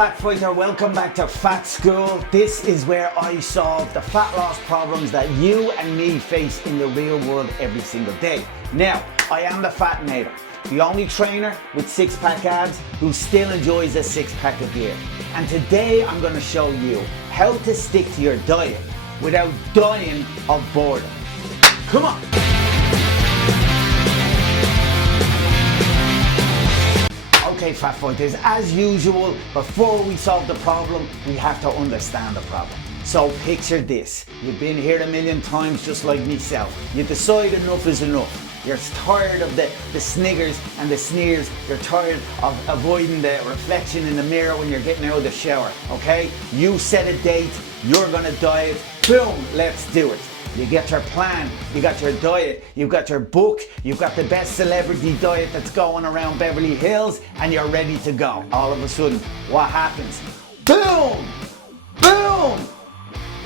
Fat Fighter, welcome back to Fat School. This is where I solve the fat loss problems that you and me face in the real world every single day. Now, I am the Fatinator, the only trainer with six-pack abs who still enjoys a six-pack of beer. And today I'm going to show you how to stick to your diet without dying of boredom. Come on! Okay, Fat Fighters, as usual, before we solve the problem, we have to understand the problem. So picture this. You've been here a million times just like myself. You decide enough is enough. You're tired of the sniggers and the sneers. You're tired of avoiding the reflection in the mirror when you're getting out of the shower, okay? You set a date, you're gonna diet, boom, let's do it. You get your plan, you got your diet, you've got your book, you've got the best celebrity diet that's going around Beverly Hills, and you're ready to go. All of a sudden, what happens? Boom! Boom!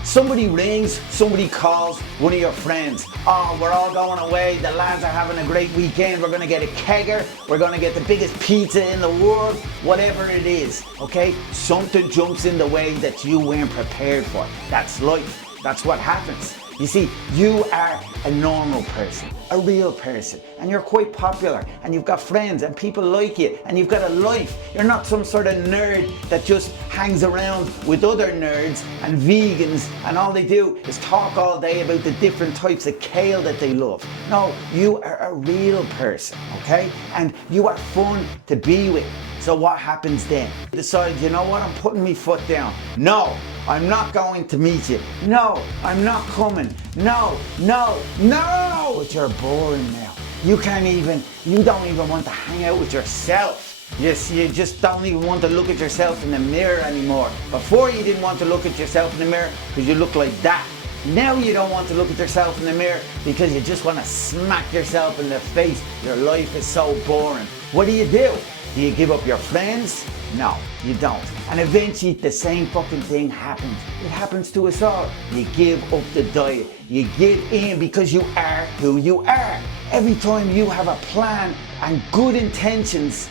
Somebody rings, somebody calls, one of your friends. Oh, we're all going away, the lads are having a great weekend, we're gonna get a kegger, we're gonna get the biggest pizza in the world, whatever it is, okay? Something jumps in the way that you weren't prepared for. That's life, that's what happens. You see, you are a normal person, a real person, and you're quite popular, and you've got friends, and people like you, and you've got a life. You're not some sort of nerd that just hangs around with other nerds and vegans, and all they do is talk all day about the different types of kale that they love. No, you are a real person, okay? And you are fun to be with. So what happens then? You decide, you know what, I'm putting my foot down. No, I'm not going to meet you. No, I'm not coming. No, no, no! But you're boring now. You don't even want to hang out with yourself. Yes, you just don't even want to look at yourself in the mirror anymore. Before you didn't want to look at yourself in the mirror because you look like that. Now you don't want to look at yourself in the mirror because you just want to smack yourself in the face. Your life is so boring. What do? Do you give up your friends? No, you don't. And eventually the same fucking thing happens. It happens to us all. You give up the diet. You give in because you are who you are. Every time you have a plan and good intentions,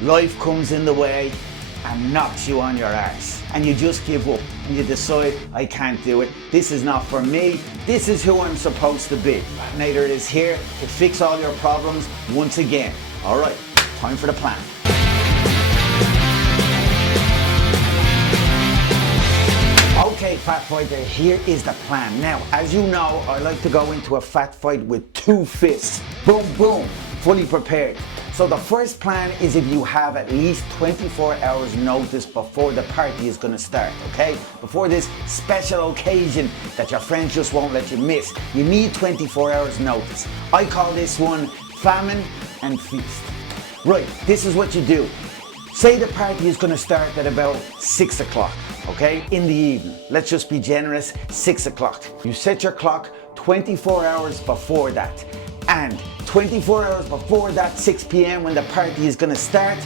life comes in the way and knocks you on your arse. And you just give up and you decide, I can't do it. This is not for me. This is who I'm supposed to be. Nader is here to fix all your problems once again. All right, time for the plan. Okay, Fat Fighter, here is the plan. Now, as you know, I like to go into a fat fight with 2 fists. Boom, boom, fully prepared. So the first plan is if you have at least 24 hours notice before the party is gonna start, okay? Before this special occasion that your friends just won't let you miss. You need 24 hours notice. I call this one famine and feast. Right, this is what you do. Say the party is gonna start at about 6 o'clock. Okay, in the evening. Let's just be generous, 6 o'clock. You set your clock 24 hours before that. And 24 hours before that, 6 p.m. when the party is gonna start,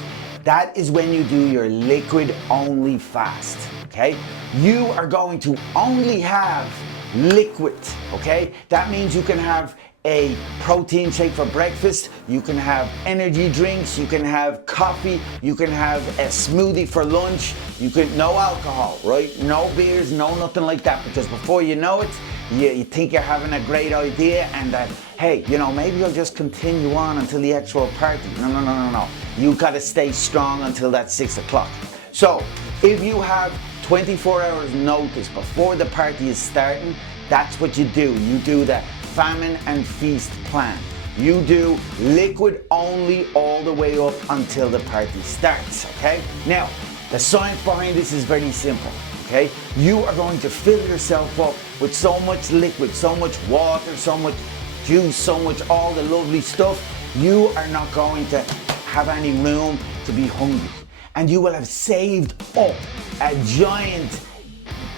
that is when you do your liquid only fast, okay? You are going to only have liquid, okay? That means you can have a protein shake for breakfast, you can have energy drinks, you can have coffee, you can have a smoothie for lunch, no alcohol, right? No beers, no nothing like that, because before you know it, you think you're having a great idea and that, hey, you know, maybe I'll just continue on until the actual party. No. You gotta stay strong until that 6 o'clock. So, if you have 24 hours notice before the party is starting, that's what you do. You do the famine and feast plan. You do liquid only all the way up until the party starts, okay? Now, the science behind this is very simple, okay? You are going to fill yourself up with so much liquid, so much water, so much juice, so much all the lovely stuff, you are not going to have any room to be hungry. And you will have saved up a giant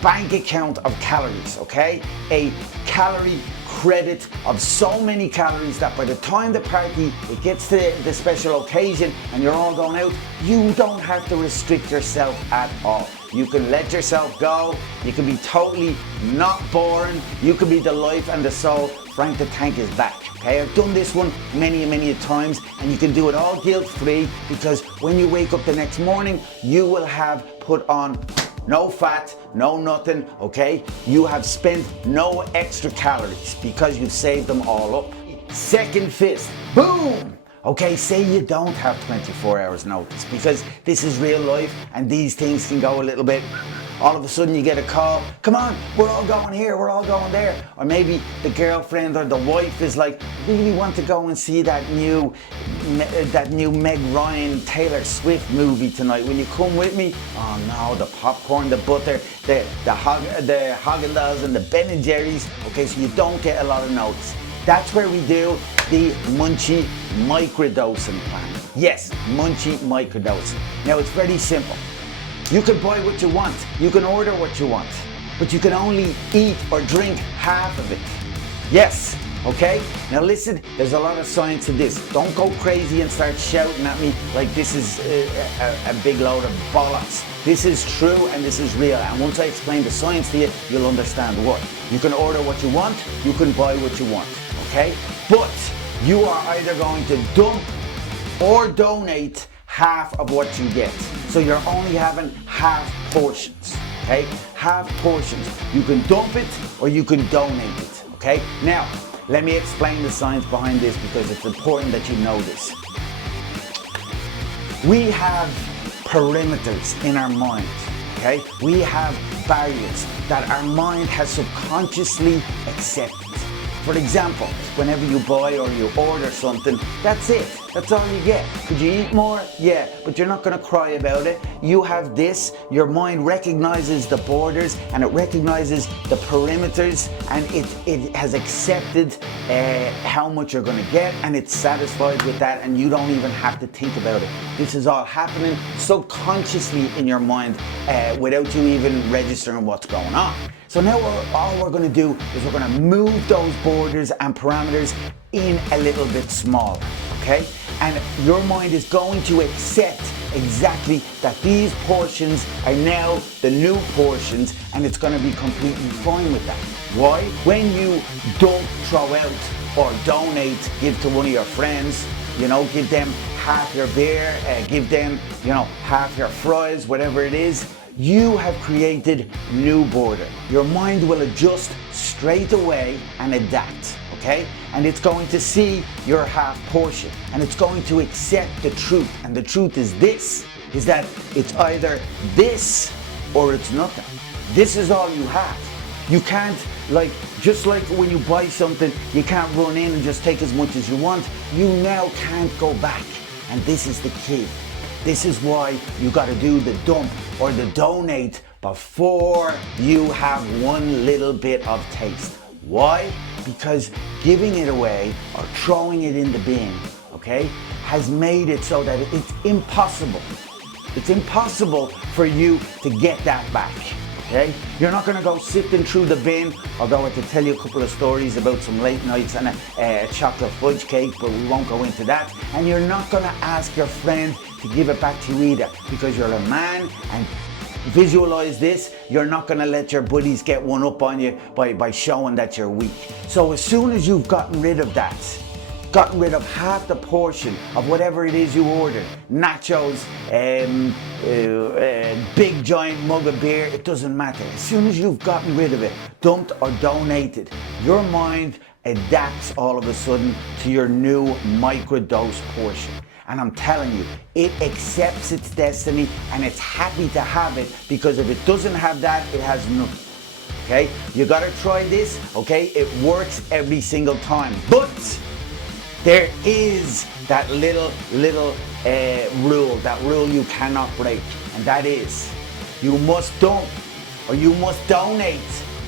bank account of calories, okay? A calorie credit of so many calories that by the time the party, it gets to the special occasion and you're all going out, you don't have to restrict yourself at all. You can let yourself go, you can be totally not boring, you can be the life and the soul. Frank the Tank is back. Okay, I've done this one many times and you can do it all guilt-free because when you wake up the next morning, you will have put put on no fat, no nothing, okay? You have spent no extra calories because you've saved them all up. Second fist, boom! Okay, say you don't have 24 hours notice because this is real life and these things can go a little bit. All of a sudden you get a call, come on, we're all going here, we're all going there. Or maybe the girlfriend or the wife is like, really want to go and see that new Meg Ryan Taylor Swift movie tonight. Will you come with me? Oh no, the popcorn, the butter, the Haagen-Dazs and the Ben & Jerry's. Okay, so you don't get a lot of notice. That's where we do the Munchie microdosing plan. Yes, Munchie microdosing. Now it's very simple. You can buy what you want, you can order what you want, but you can only eat or drink half of it. Yes, okay? Now listen, there's a lot of science to this. Don't go crazy and start shouting at me like this is a big load of bollocks. This is true and this is real, and once I explain the science to you, you'll understand why. You can order what you want, you can buy what you want, okay? But you are either going to dump or donate half of what you get. So you're only having half portions, okay? Half portions. You can dump it or you can donate it, okay? Now, let me explain the science behind this because it's important that you know this. We have perimeters in our mind, okay? We have barriers that our mind has subconsciously accepted. For example, whenever you buy or you order something, that's it. That's all you get. Could you eat more? Yeah, but you're not going to cry about it. You have this, your mind recognizes the borders and it recognizes the perimeters and it has accepted how much you're going to get and it's satisfied with that and you don't even have to think about it. This is all happening subconsciously in your mind without you even registering what's going on. So now all we're going to do is we're going to move those borders and parameters in a little bit smaller, okay? And your mind is going to accept exactly that these portions are now the new portions and it's going to be completely fine with that. Why? When you don't throw out or donate, give to one of your friends, you know, give them half your beer, give them, you know, half your fries, whatever it is, you have created new border. Your mind will adjust straight away and adapt, okay? And it's going to see your half portion and it's going to accept the truth. And the truth is this, is that it's either this or it's nothing. This is all you have. You can't, like, just like when you buy something, you can't run in and just take as much as you want. You now can't go back. And this is the key. This is why you got to do the dump or the donate before you have one little bit of taste. Why? Because giving it away or throwing it in the bin, okay, has made it so that it's impossible. It's impossible for you to get that back. Okay? You're not going to go sifting through the bin, although I could tell you a couple of stories about some late nights and a chocolate fudge cake, but we won't go into that. And you're not going to ask your friend to give it back to you either, because you're a man, and visualize this, you're not going to let your buddies get one up on you by showing that you're weak. So as soon as you've gotten rid of that, gotten rid of half the portion of whatever it is you ordered, nachos, big giant mug of beer, it doesn't matter. As soon as you've gotten rid of it, dumped or donated, your mind adapts all of a sudden to your new microdose portion. And I'm telling you, it accepts its destiny and it's happy to have it, because if it doesn't have that, it has nothing. Okay? You gotta try this, okay? It works every single time. But there is that little rule, that rule you cannot break, and that is you must dump or you must donate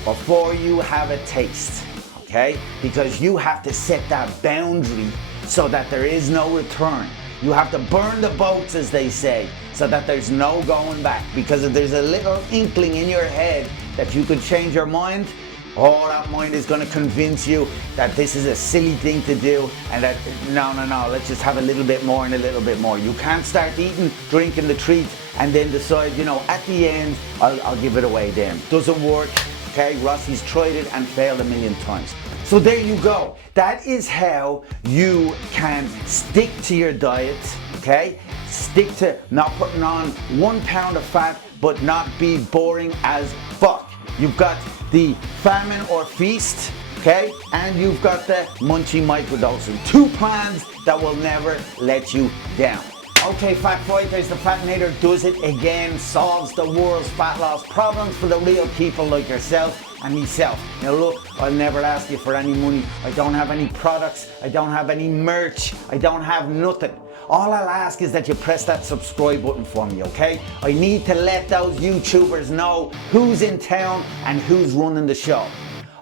before you have a taste, okay? Because you have to set that boundary so that there is no return. You have to burn the boats, as they say, so that there's no going back. Because if there's a little inkling in your head that you could change your mind, oh, that mind is going to convince you that this is a silly thing to do and that, no, let's just have a little bit more and a little bit more. You can't start eating, drinking the treat and then decide, you know, at the end, I'll give it away then. Doesn't work, okay? Rossi's tried it and failed a million times. So there you go. That is how you can stick to your diet, okay? stick to not putting on 1 pound of fat, but not be boring as fuck. You've got the famine or feast, okay? And you've got the munchie microdosing. 2 plans that will never let you down. Okay, fat fighters, the Fatinator does it again, solves the world's fat loss problems for the real people like yourself and myself. Now look, I'll never ask you for any money. I don't have any products, I don't have any merch, I don't have nothing. All I'll ask is that you press that subscribe button for me, okay? I need to let those YouTubers know who's in town and who's running the show.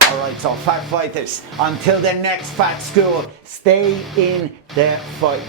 Alright, so fat fighters, until the next fat school, stay in the fight.